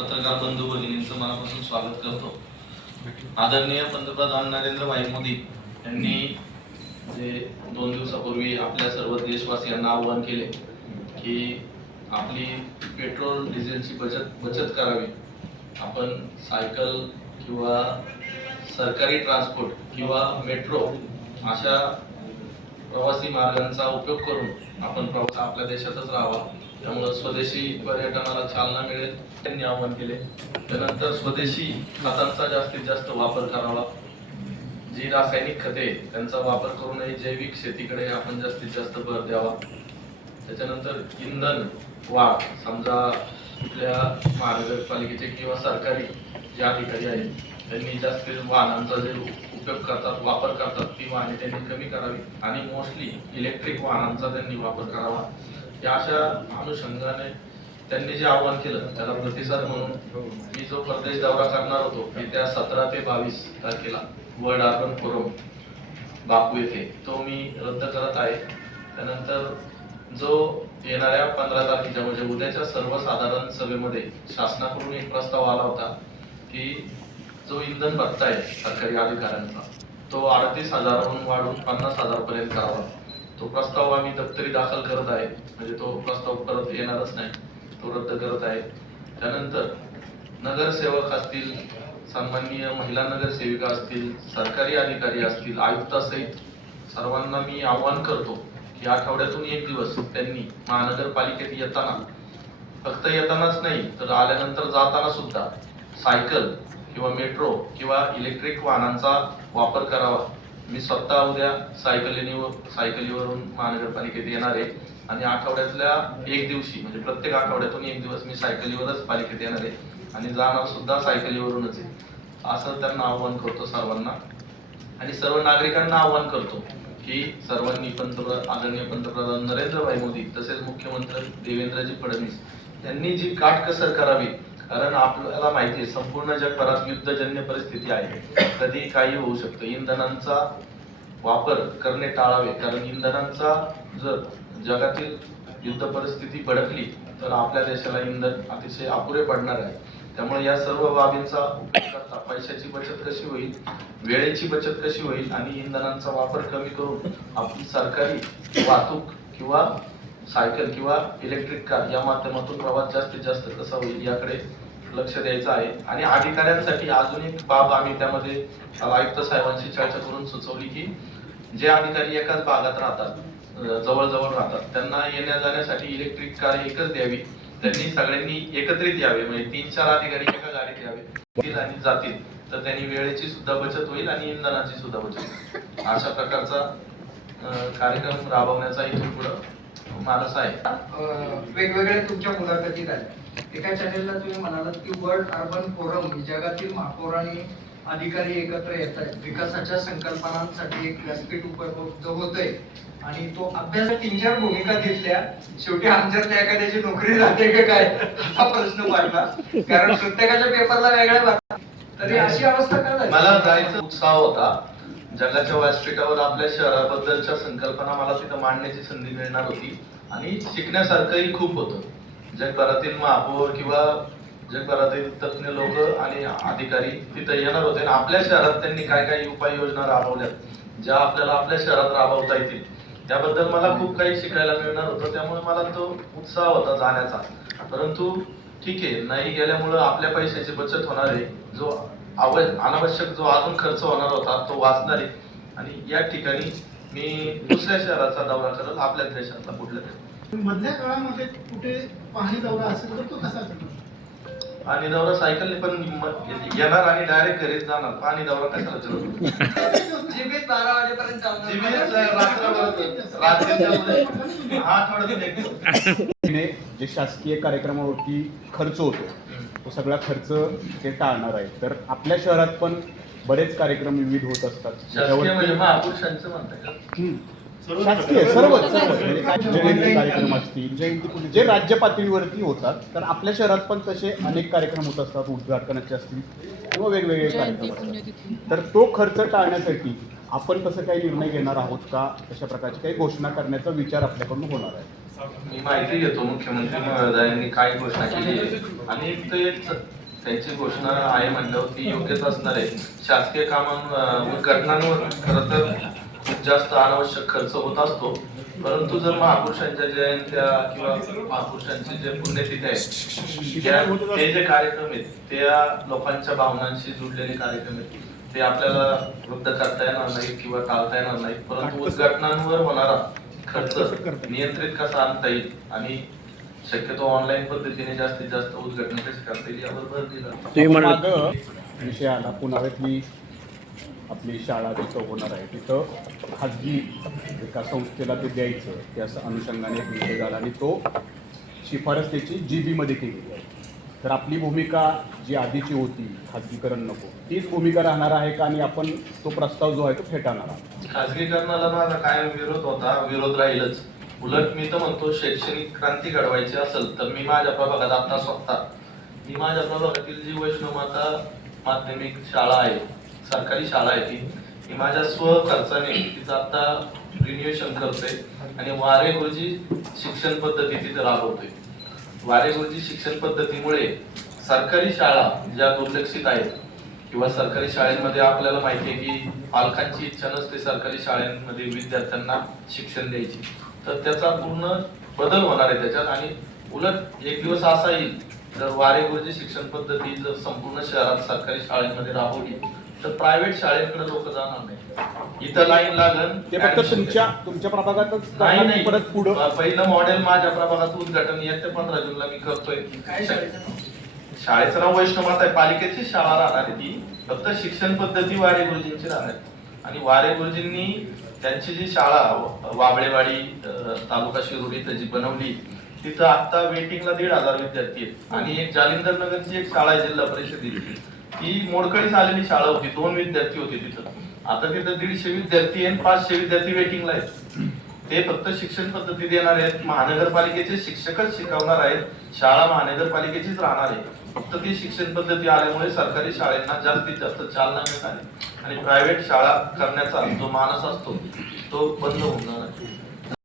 पत्रकार बंधू भगिनींचं मनापासून स्वागत करतो। आदरणीय पंतप्रधान नरेंद्र भाई मोदी यांनी जे 2 दिवसापूर्वी आपल्या सर्व देशवासियांना आवाहन केले की आपली पेट्रोल डिझेलची बचत करावी। आपण सायकल किंवा सरकारी ट्रान्सपोर्ट किंवा मेट्रो अशा प्रवासी मार्गांचा उपयोग करून आपण प्रवास आपल्या देशातच राहावा, त्यामुळे स्वदेशी पर्यटनाला चालना मिळेल त्यांनी आवाहन केले। त्यानंतर स्वदेशी खतांचा जास्तीत जास्त वापर करावा, जी रासायनिक खते त्यांचा वापर करू नये, जैविक शेतीकडे आपण जास्तीत जास्त भर द्यावा। त्याच्यानंतर इंधन वाढ, समजा आपल्या महानगरपालिकेचे किंवा सरकारी जे अधिकारी आहेत त्यांनी जास्त वाहनांचा जे उपयोग करतात, वापर करतात, ती वाहने त्यांनी कमी करावी आणि मोस्टली इलेक्ट्रिक वाहनांचा त्यांनी वापर करावा। या अशा अनुषंगाने त्यांनी जे आवाहन केलं त्याला प्रतिसाद म्हणून मी जो प्रदेश दौरा करणार होतो येत्या 17 ते 22 तारखेला वर्ल्ड अर्बन फोरम बाकू येथे तो मी रद्द करत आहे। त्यानंतर जो येणाऱ्या 15 तारखेच्या म्हणजे उद्याच्या सर्वसाधारण सभेमध्ये शासनाकडून एक प्रस्ताव आला होता की जो इंधन भत्ता आहे सरकारी अधिकाऱ्यांचा तो 38,000वरून वाढून 50,000 पर्यंत करावा। तो प्रस्ताव आम्ही दप्तरी दाखल करत आहे, म्हणजे तो प्रस्ताव परत येणारच नाही, तो रद्द करत आहे। त्यानंतर नगरसेवक असतील, सन्माननीय महिला नगरसेविका असतील, सरकारी अधिकारी असतील, आयुक्तासहित सर्वांना मी आवाहन करतो की आठवड्यातून 1 दिवस त्यांनी महानगरपालिकेत येताना, फक्त येतानाच नाही तर आल्यानंतर जाताना सुद्धा सायकल किंवा मेट्रो किंवा इलेक्ट्रिक वाहनांचा वापर करावा। मी स्वतः उद्या सायकलीवरून महानगरपालिकेत येणार आहे आणि आठवड्यातल्या 1 दिवशी म्हणजे प्रत्येक आठवड्यातून 1 दिवस मी सायकलीवरच पालिकेत येणार आहे आणि जाणार सुद्धा सायकलीवरूनच आहे, असं त्यांना आवाहन करतो सर्वांना। आणि सर्व नागरिकांना आवाहन करतो की सर्वांनी आदरणीय पंतप्रधान नरेंद्र भाई मोदी तसेच मुख्यमंत्री देवेंद्रजी फडणवीस यांनी जी काटकसर करावी, कारण आपल्याला माहिती आहे संपूर्ण जगभरात युद्धजन्य परिस्थिती आहे, कधी काही होऊ शकतं। इंधनांचा वापर करणे टाळावे, कारण इंधनांचा जर जगातील युद्ध परिस्थिती भडकली तर आपल्या देशाला इंधन अतिशय अपुरे पडणार आहे। त्यामुळे या सर्व बाबींचा उपयोग करता पैशाची बचत कशी होईल, वेळेची बचत कशी होईल आणि इंधनांचा वापर कमी करून आपली सरकारी वाहतूक किंवा सायकल किंवा इलेक्ट्रिक कार या माध्यमातून प्रवास जास्तीत जास्त कसा होईल याकडे लक्ष द्यायचं आहे। आणि अधिकाऱ्यांसाठी अजून एक बाब आम्ही त्यामध्ये आयुक्त साहेबांशी चर्चा करून सुचवली की जे अधिकारी एकाच भागात राहतात, जवळ राहतात, त्यांना येण्या जाण्यासाठी इलेक्ट्रिक कार एकच द्यावी, त्यांनी सगळ्यांनी एकत्रित यावे, म्हणजे 3-4 अधिकारी एका गाडीत यावे आणि जातील, तर त्यांनी वेळेची सुद्धा बचत होईल आणि इंधनाची सुद्धा बचत होईल। अशा प्रकारचा कार्यक्रम राबवण्याचा इथून पुढे मानस आहे। वेगवेगळ्या तुमच्या मुलाखती झाल्या, एका चॅनेलला तुम्ही म्हणालात की वर्ल्ड अर्बन फोरम जगातील महापौर आणि अधिकारी एकत्र येत आहेत, विकासाच्या संकल्पनांसाठी एक व्यासपीठ उपलब्ध होतंय आणि तो अभ्यास 3-4 भूमिका दिसल्या, शेवटी आमच्यात एखाद्याची नोकरी जाते का काय हा प्रश्न पडला, कारण प्रत्येकाच्या पेपरला वेगळ्या बातम्या, तरी अशी अवस्था का झाली? मला जायचा उत्साह होता, जगाच्या व्यासपीठावर आपल्या शहराबद्दलच्या संकल्पना मला तिथं मांडण्याची संधी मिळणार होती आणि शिकण्यासारखंही खूप होतं। जगभरातील महापौर किंवा जगभरातील तज्ञ लोक आणि अधिकारी तिथे येणार होते आणि आपल्या शहरात त्यांनी काय काय उपाययोजना राबवल्यात ज्या आपल्याला आपल्या शहरात राबवता येतील त्याबद्दल मला खूप काही शिकायला मिळणार होतं। त्यामुळे मला तो उत्साह होता जाण्याचा, परंतु ठीक आहे, नाही गेल्यामुळं आपल्या पैशाची बचत होणार आहे, जो अनावश्यक जो अजून खर्च होणार होता तो वाचणार आहे आणि या ठिकाणी मी दुसऱ्या शहराचा दौरा करत आपल्या देशातला कुठल्या मधल्या काळामध्ये कुठे पाहणी दौरा असेल तर तो कसा करणार? पाणी दौरा सायकलने पण येणार आणि डायरेक्ट घरीच जाणार, पाणी दौरा कशाला करतो? जीवित 12 वाजेपर्यंत जे शासकीय कार्यक्रमावरती खर्च होतो तो सगळा खर्च ते टाळणार आहे। तर आपल्या शहरात पण बरेच कार्यक्रम विविध होत असतात, म्हणजे महापुरुषांचं म्हणतात शासकीय सर्वच जयंती कार्यक्रम असतील, जे राज्य पातळीवरती होतात, तर आपल्या शहरात पण तसे अनेक कार्यक्रम होत असतात, उद्घाटनाचे असतील किंवा वेगवेगळे कार्यक्रम असतात। तर तो खर्च टाळण्यासाठी आपण तसं काही निर्णय घेणार आहोत का, तशा प्रकारची काही घोषणा करण्याचा विचार आपल्याकडून होणार आहे? मी माहिती घेतो मुख्यमंत्री महोदयांनी काय घोषणा केली आहे आणि त्यांची घोषणा आहे म्हणल्यावर ती योग्यच असणार आहे. शासकीय उद्घाटनांवर खरं तर खूप जास्त अनावश्यक खर्च होत असतो, परंतु जर महापुरुषांच्या जयंत्या किंवा महापुरुषांचे जे पुण्यतिथी आहेत ते जे कार्यक्रम आहेत त्या लोकांच्या भावनांशी जुडलेले कार्यक्रम आहेत ते आपल्याला रद्द करता येणार नाही किंवा टाळता येणार नाही, परंतु उद्घाटनांवर होणारा खर्च नियंत्रित कसा आणता येईल आणि शक्यतो ऑनलाईन पद्धतीने जास्तीत जास्त उद्घाटन कसे करता येईल यावर भर दिला. विषय आला पुण्यातली आपली शाळा जिथं होणार आहे तिथं खाजगी एका संस्थेला ते द्यायचं त्याच्या अनुषंगाने एक विषय झाला आणि तो शिफारस त्याची GB मध्ये केली आहे. तर आपली भूमिका जी आधीची होती खाजगीकरण नको तीच भूमिका राहणार आहे का आणि आपण तो प्रस्ताव जो आहे तो फेटाळणार आहोत? खाजगीकरणाला माझा कायम विरोध होता, विरोध राहीलच. उलट मी तर म्हणतो शैक्षणिक क्रांती घडवायची असेल तर मी माझ्या प्रभागात आता स्वतः माझ्या प्रभागातील जी वैष्णव माता माध्यमिक शाळा आहे, सरकारी शाळा आहे ती माझ्या स्वखर्चाने तिचं आता रिन्युएशन करतोय आणि वारे गुरुजी शिक्षण पद्धती तिथे राबवतोय. वारे गुरुजी शिक्षण पद्धतीमुळे सरकारी शाळा ज्या दुर्लक्षित आहेत किंवा सरकारी शाळेमध्ये आपल्याला माहिती आहे की पालकांची इच्छा नसते सरकारी शाळांमध्ये विद्यार्थ्यांना शिक्षण द्यायची, तर त्याचा पूर्ण बदल होणार आहे त्याच्यात. आणि उलट एक दिवस असा येईल जर वारे गुरुजी शिक्षण पद्धती जर संपूर्ण शहरात सरकारी शाळेमध्ये राबवली तर प्रायव्हेट शाळेकडे लोक जाणार नाही. इथं लाईन लागल ते फक्त तुमच्या प्रभागातच नाही परत पुढं पहिलं मॉडेल माझ्या प्रभागात उद्घाटन येत्या 15 जूनला मी करतोय. शाळेचं नाव वैष्णव माता आहे, पालिकेची शाळा राहणार आहे ती, फक्त शिक्षण पद्धती वारे गुरुजींची राहणार आहे. आणि वारे गुरुजींनी त्यांची जी शाळा वाबळेवाडी तालुका शिरूर इथं जी बनवली तिथं आता वेटिंगला 1,500 विद्यार्थी आहेत. आणि एक जालिंदर नगरची एक शाळा आहे जिल्हा परिषदेची, ती मोडकळीस आलेली शाळा होती, 2 विद्यार्थी होते तिथं, आता तिथं 150 विद्यार्थी आणि 500 विद्यार्थी वेटिंगला आहेत. ते फक्त शिक्षण पद्धती देणार आहेत, महानगरपालिकेचे शिक्षकच शिकवणार आहेत, शाळा महानगरपालिकेचीच राहणार आहे. फक्त ती शिक्षण पद्धती आल्यामुळे सरकारी शाळेंना जास्तीत जास्त चालना मिळणार आहे आणि प्रायव्हेट शाळा करण्याचा जो मानस असतो तो बंद होऊन जाणार.